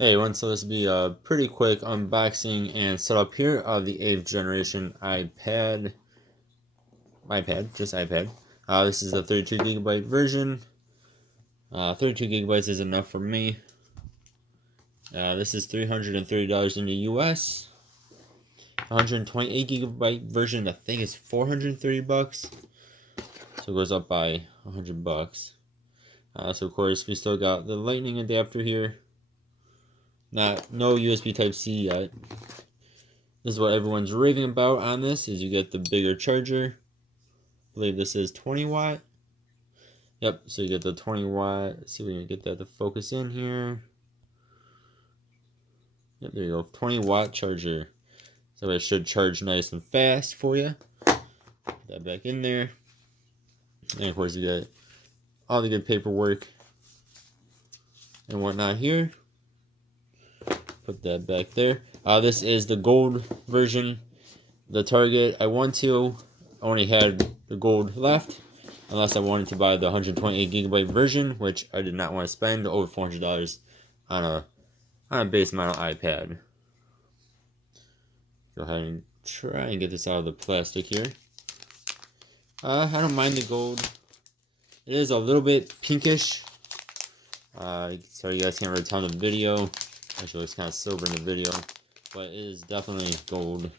Hey everyone, so this will be a pretty quick unboxing and setup here of the 8th generation just iPad. This is the 32 gigabyte version. 32 gigabytes is enough for me. This is $330 in the US. 128 gigabyte version, I think is 430 bucks. So it goes up by 100 bucks. So of course we still got the lightning adapter here. No USB Type C yet. This is what everyone's raving about on this, is you get the bigger charger. I believe this is 20 watt. Yep, so you get the 20 watt. Let's see if we can get that to focus in here. Yep, there you go. 20 watt charger. So it should charge nice and fast for you. Put that back in there. And of course you get all the good paperwork and whatnot here. Put that back there. This is the gold version. The Target I only had the gold left, unless I wanted to buy the 128 gigabyte version, which I did not want to spend over $400 on a base model iPad. Go ahead and try and get this out of the plastic here. I don't mind the gold. It is a little bit pinkish. Sorry you guys can't really tell in the video. Actually, it's kind of silver in the video, but it is definitely gold.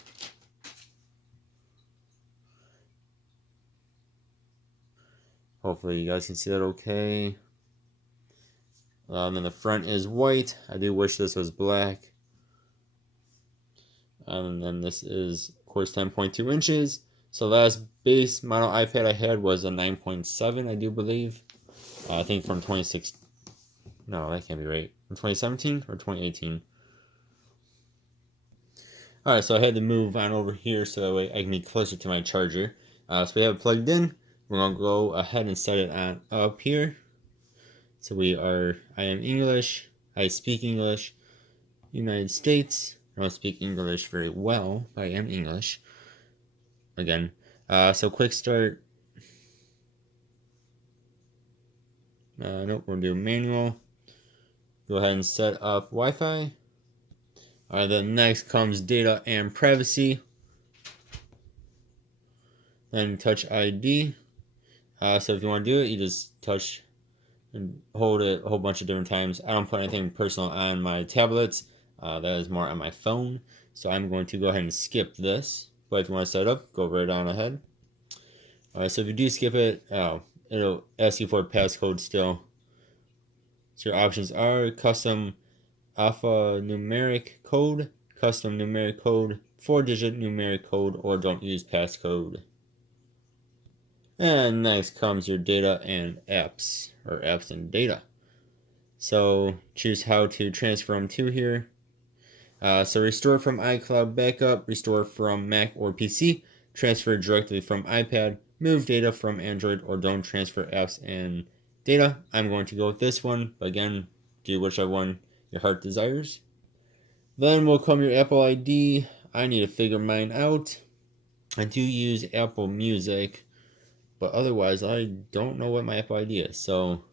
Hopefully you guys can see that okay. Then the front is white. I do wish this was black. And then this is, of course, 10.2 inches. So last base model iPad I had was a 9.7, I do believe. I think from 26. No, that can't be right. From 2017 or 2018. Alright, so I had to move on over here so that way I can be closer to my charger. So we have it plugged in. We're going to go ahead and set it on up here. So I am English. I speak English. United States. I don't speak English very well, but I am English. Again. So quick start. Nope, we're doing manual. Go ahead and set up Wi-Fi. Alright, then next comes data and privacy. Then touch ID. So if you want to do it, you just touch and hold it a whole bunch of different times. I don't put anything personal on my tablets. That is more on my phone. So I'm going to go ahead and skip this. But if you want to set it up, go right on ahead. So if you do skip it, it'll ask you for a passcode still. So your options are custom alphanumeric code, custom numeric code, 4-digit numeric code, or don't use passcode. And next comes your data and apps, or apps and data. So choose how to transfer them to here. So restore from iCloud backup, restore from Mac or PC, transfer directly from iPad, move data from Android, or don't transfer apps and data. I'm going to go with this one, but again, do whichever one your heart desires. Then will come your Apple ID. I need to figure mine out. I do use Apple Music, but otherwise I don't know what my Apple ID is. So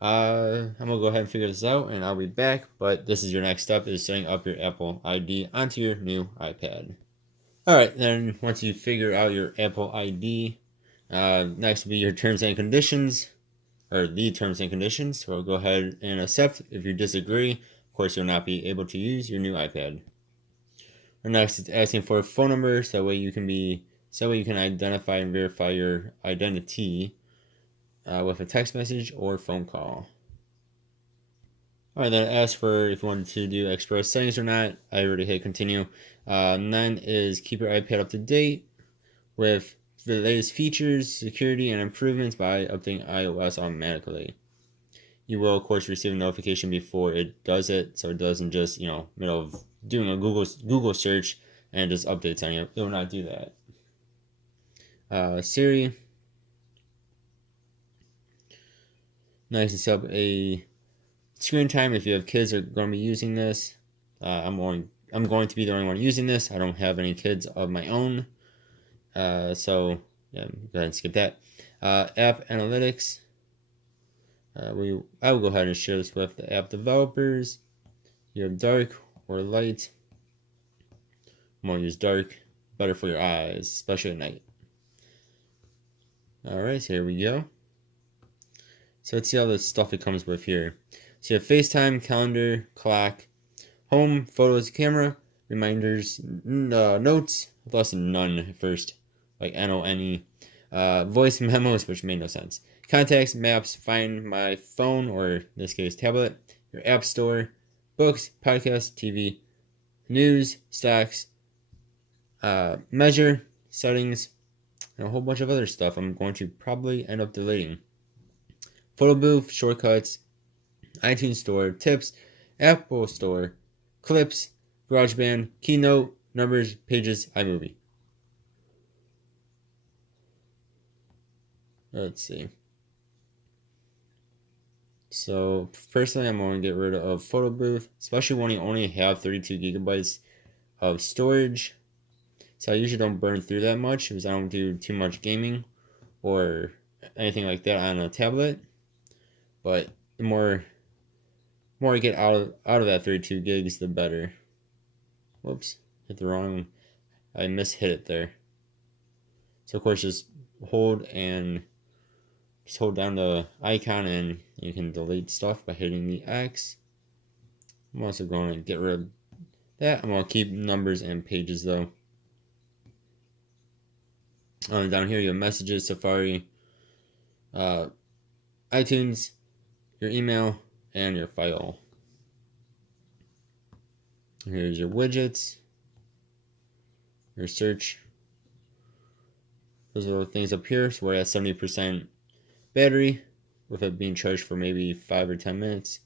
I'm gonna go ahead and figure this out, and I'll be back. But this is your next step: is setting up your Apple ID onto your new iPad. All right, then once you figure out your Apple ID, next will be your terms and conditions, or the terms and conditions. So go ahead and accept. If you disagree, of course, you'll not be able to use your new iPad. And next, it's asking for a phone number, so that way you can identify and verify your identity with a text message or phone call. Alright, then ask for if you wanted to do express settings or not. I already hit continue. Then is keep your iPad up to date with the latest features, security, and improvements by updating iOS automatically. You will, of course, receive a notification before it does it, so it doesn't just, middle of doing a Google search and just updates on you. It will not do that. Siri. Nice to set up a screen time if you have kids that are going to be using this. I'm going to be the only one using this. I don't have any kids of my own. So yeah, go ahead and skip that. App analytics. I will go ahead and share this with the app developers. You have dark or light. I'm going to use dark. Better for your eyes, especially at night. Alright, so here we go. So let's see all the stuff it comes with here. So you have FaceTime, calendar, clock, home, photos, camera, reminders, notes, less than none at first, like N-O-N-E, voice memos, which made no sense, contacts, maps, find my phone, or in this case tablet, your app store, books, podcasts, TV, news, stocks, measure, settings, and a whole bunch of other stuff I'm going to probably end up deleting. Photo booth, shortcuts, iTunes Store, tips, Apple Store, clips, GarageBand, Keynote, numbers, pages, iMovie. Let's see. So personally, I'm going to get rid of Photo Booth, especially when you only have 32 gigabytes of storage. So I usually don't burn through that much because I don't do too much gaming or anything like that on a tablet. But the more I get out of that 32 gigs, the better. Whoops, hit the wrong. I mishit it there. So of course, just hold down the icon and you can delete stuff by hitting the X. I'm also going to get rid of that. I'm going to keep numbers and pages though. Down here you have messages, Safari, iTunes, your email, and your file. Here's your widgets, your search. Those are the things up here. So we're at 70% battery, with it being charged for maybe 5 or 10 minutes.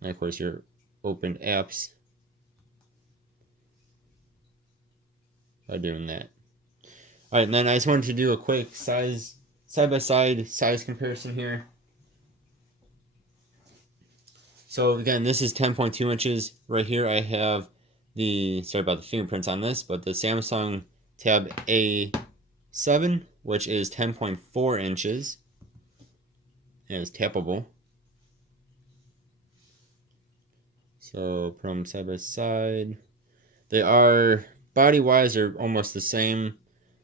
And of course your open apps by doing that. Alright, and then I just wanted to do a quick side-by-side size comparison here. So again, this is 10.2 inches. Right here I have sorry about the fingerprints on this, but the Samsung Tab A7, which is 10.4 inches. And it's tappable. So put them side by side. They are, body-wise, they're almost the same.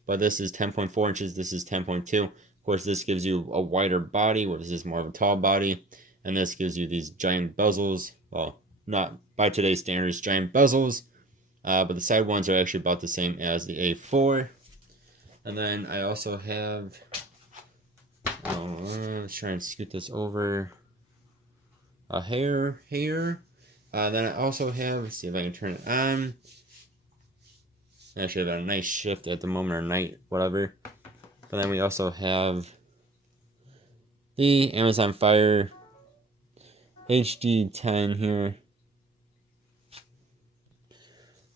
But this is 10.4 inches, this is 10.2. Of course, this gives you a wider body, where this is more of a tall body. And this gives you these giant bezels. Well, not by today's standards, giant bezels. But the side ones are actually about the same as the A4. And then I also have... let's try and scoot this over a hair here. Then I also have, let's see if I can turn it on. Actually, I've got a nice shift at the moment, or night, whatever. But then we also have the Amazon Fire HD10 here,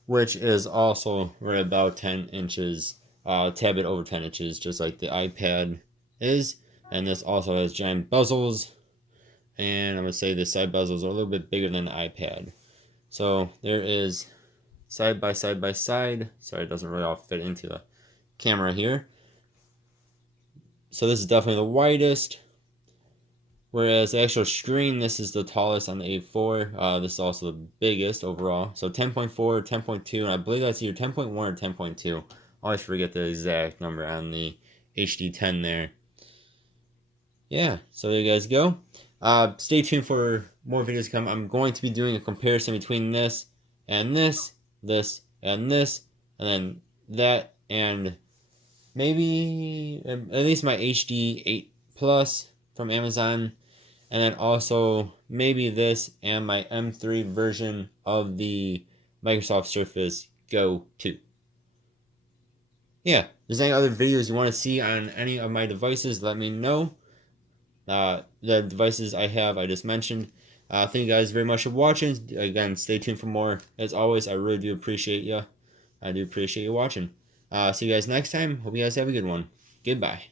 which is also right about 10 inches, a tad bit over 10 inches, just like the iPad is. And this also has giant bezels, and I'm going to say the side bezels are a little bit bigger than the iPad. So there is side by side by side. Sorry, it doesn't really all fit into the camera here. So this is definitely the widest, whereas the actual screen, this is the tallest on the A4. This is also the biggest overall. So 10.4, 10.2, and I believe that's either 10.1 or 10.2. I always forget the exact number on the HD10 there. Yeah, so there you guys go. Stay tuned for more videos to come. I'm going to be doing a comparison between this and this, this and this, and then that, and maybe at least my HD 8 Plus from Amazon, and then also maybe this and my M3 version of the Microsoft Surface Go 2. Yeah, if there's any other videos you want to see on any of my devices, let me know. The devices I have, I just mentioned. Thank you guys very much for watching. Again, stay tuned for more. As always, I really do appreciate you. I do appreciate you watching. See you guys next time. Hope you guys have a good one. Goodbye.